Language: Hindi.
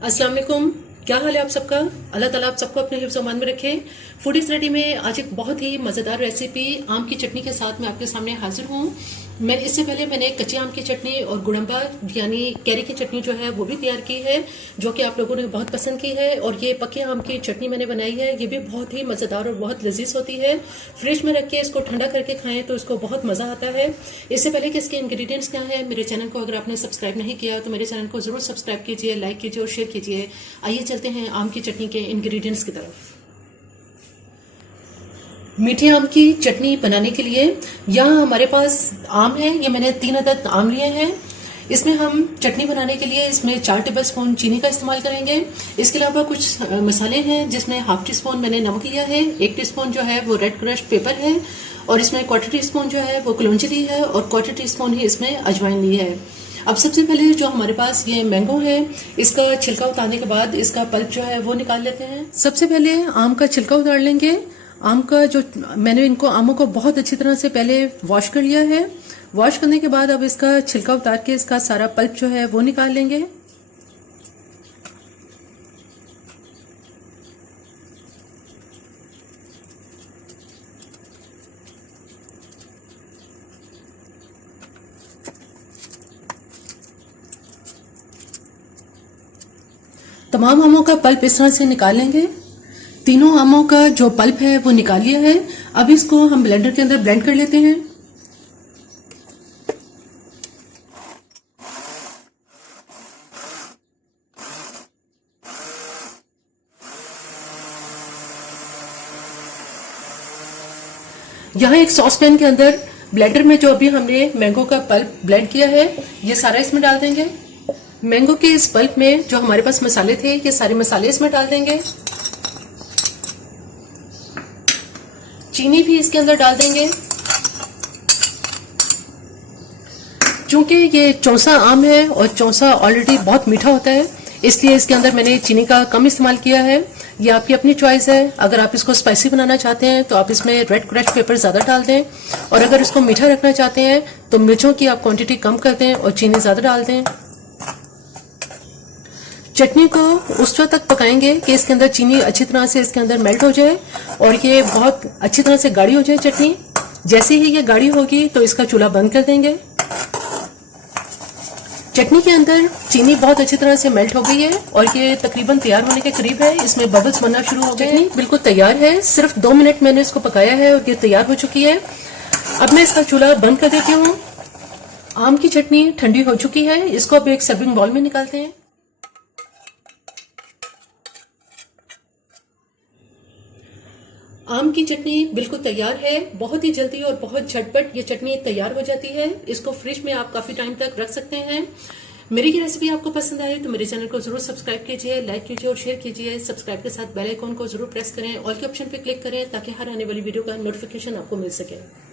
अस्सलाम वालेकुम। क्या हाल है आप सबका? अल्लाह ताला आप सबको अपने हिफ्ज़ अमान में रखे। फूडीज रेडी में आज एक बहुत ही मज़ेदार रेसिपी आम की चटनी के साथ मैं आपके सामने हाजिर हूँ। इससे पहले मैंने कच्चे आम की चटनी और गुड़म्बा यानी कैरी की चटनी जो है वो भी तैयार की है, जो कि आप लोगों ने बहुत पसंद की है। और ये पके आम की चटनी मैंने बनाई है, ये भी बहुत ही मज़ेदार और बहुत लजीज होती है। फ्रिज में रख के इसको ठंडा करके खाएं तो इसको बहुत मज़ा आता है। इससे पहले कि इसके इंग्रेडिएंट्स क्या है, मेरे चैनल को अगर आपने सब्सक्राइब नहीं किया तो मेरे चैनल को जरूर सब्सक्राइब कीजिए, लाइक कीजिए और शेयर कीजिए। आइए चलते हैं आम की चटनी के इंग्रेडिएंट्स की तरफ। मीठे आम की चटनी बनाने के लिए यहाँ हमारे पास आम है, ये मैंने 3 अदद आम लिए हैं। इसमें हम चटनी बनाने के लिए इसमें 4 टेबल स्पून चीनी का इस्तेमाल करेंगे। इसके अलावा कुछ मसाले हैं जिसमें हाफ टी स्पून मैंने नमक लिया है, 1 टीस्पून जो है वो रेड क्रश्ड पेपर है और इसमें 1/4 टीस्पून जो है वो कलौंजी ली है और 1/4 टीस्पून ही इसमें अजवाइन ली है। अब सबसे पहले जो हमारे पास ये मैंगो है, इसका छिलका उतारने के बाद इसका पल्प जो है वो निकाल लेते हैं। सबसे पहले आम का छिलका उतार लेंगे। आम का जो मैंने आमों को बहुत अच्छी तरह से पहले वॉश कर लिया है। वॉश करने के बाद अब इसका छिलका उतार के इसका सारा पल्प जो है वो निकाल लेंगे। तमाम आमों का पल्प इस तरह से निकाल लेंगे। तीनों आमों का जो पल्प है वो निकाल लिया है। अब इसको हम ब्लेंडर के अंदर ब्लेंड कर लेते हैं। यहाँ एक सॉस पैन के अंदर ब्लेंडर में जो अभी हमने मैंगो का पल्प ब्लेंड किया है ये सारा इसमें डाल देंगे। मैंगो के इस पल्प में जो हमारे पास मसाले थे ये सारे मसाले इसमें डाल देंगे। चीनी भी इसके अंदर डाल देंगे। चूंकि ये चौसा आम है और चौसा ऑलरेडी बहुत मीठा होता है, इसलिए इसके अंदर मैंने चीनी का कम इस्तेमाल किया है। ये आपकी अपनी चॉइस है। अगर आप इसको स्पाइसी बनाना चाहते हैं तो आप इसमें रेड क्रश्ड पेपर ज़्यादा डाल दें, और अगर इसको मीठा रखना चाहते हैं तो मिर्चों की आप क्वांटिटी कम कर दें और चीनी ज़्यादा डाल दें। चटनी को उस वक्त तक पकाएंगे कि इसके अंदर चीनी अच्छी तरह से इसके अंदर मेल्ट हो जाए और ये बहुत अच्छी तरह से गाढ़ी हो जाए चटनी। जैसे ही ये गाढ़ी होगी तो इसका चूल्हा बंद कर देंगे। चटनी के अंदर चीनी बहुत अच्छी तरह से मेल्ट हो गई है और ये तकरीबन तैयार होने के करीब है। इसमें बबल्स बनना शुरू हो गए। चटनी बिल्कुल तैयार है। सिर्फ 2 मिनट मैंने इसको पकाया है और ये तैयार हो चुकी है। अब मैं इसका चूल्हा बंद कर देती हूँ। आम की चटनी ठंडी हो चुकी है। इसको अब एक सर्विंग बाउल में निकालते हैं। आम की चटनी बिल्कुल तैयार है। बहुत ही जल्दी और बहुत झटपट ये चटनी तैयार हो जाती है। इसको फ्रिज में आप काफी टाइम तक रख सकते हैं। मेरी ये रेसिपी आपको पसंद आए तो मेरे चैनल को जरूर सब्सक्राइब कीजिए, लाइक कीजिए और शेयर कीजिए। सब्सक्राइब के साथ बेल आइकॉन को जरूर प्रेस करें, ऑल के ऑप्शन पे क्लिक करें ताकि हर आने वाली वीडियो का नोटिफिकेशन आपको मिल सके।